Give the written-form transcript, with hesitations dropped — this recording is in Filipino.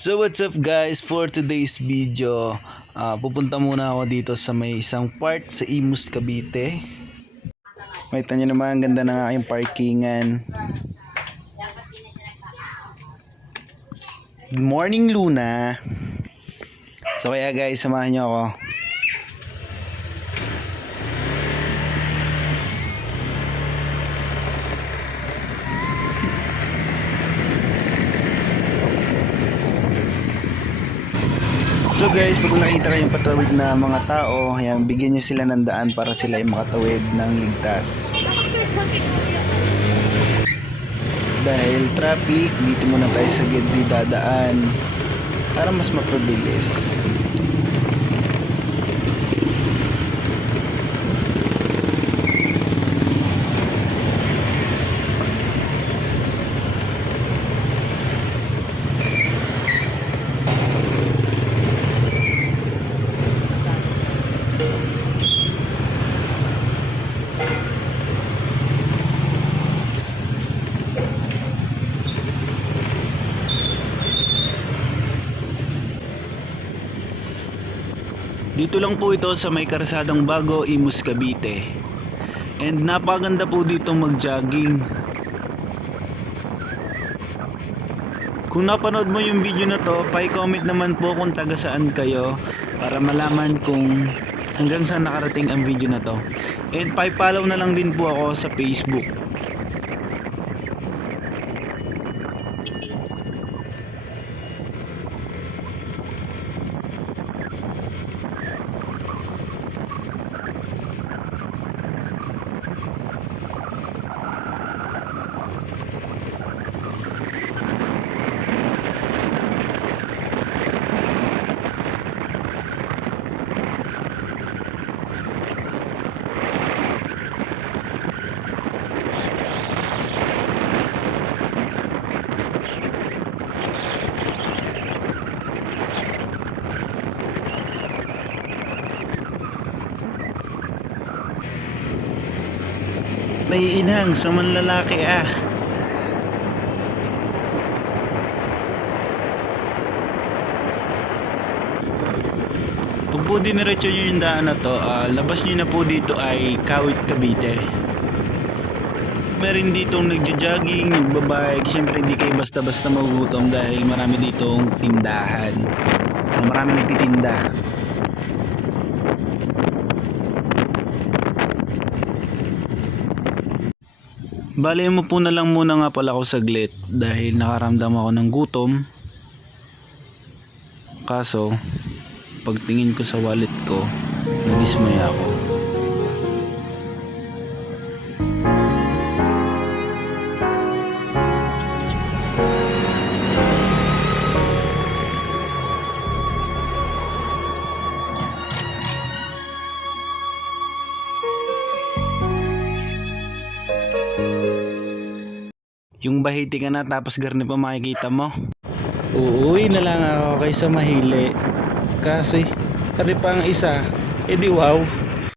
So what's up guys, for today's video pupunta muna ako dito sa may isang part sa Imus, Cavite. Makita nyo naman, ang ganda ng aking parkingan. Good morning Luna. So kaya guys, samahan nyo ako. So guys, pag nakita kayong patawid na mga tao, ayan, bigyan nyo sila ng daan para sila ay makatawid ng ligtas. Dahil traffic, dito muna tayo sa gilid dadaan para mas mapabilis. Dito lang po ito sa may Kalsadang Bago, Imus, Cavite. And napakaganda po dito mag-jogging. Kung napanood mo yung video na to, pa-comment naman po kung taga saan kayo para malaman kung hanggang saan nakarating ang video na to. And pa-follow na lang din po ako sa Facebook. Naiinang sa manlalaki ah. Pag po diniretso nyo yung daan na to, labas nyo na po dito ay Kawit, Cavite. Meron ditong nagja-jogging, nagbabike. Siyempre hindi kayo basta-basta magugutom dahil marami ditong tindahan. Marami nagtitinda. Bale mo po na lang muna nga pala ako saglit dahil nakaramdam ako ng gutom. Kaso pagtingin ko sa wallet ko, nadismaya ako. Yung bahiti ka na tapos garni pa makikita mo. Uuwi na lang ako kaysa mahili. Kasi pari pa ang isa, edi wow.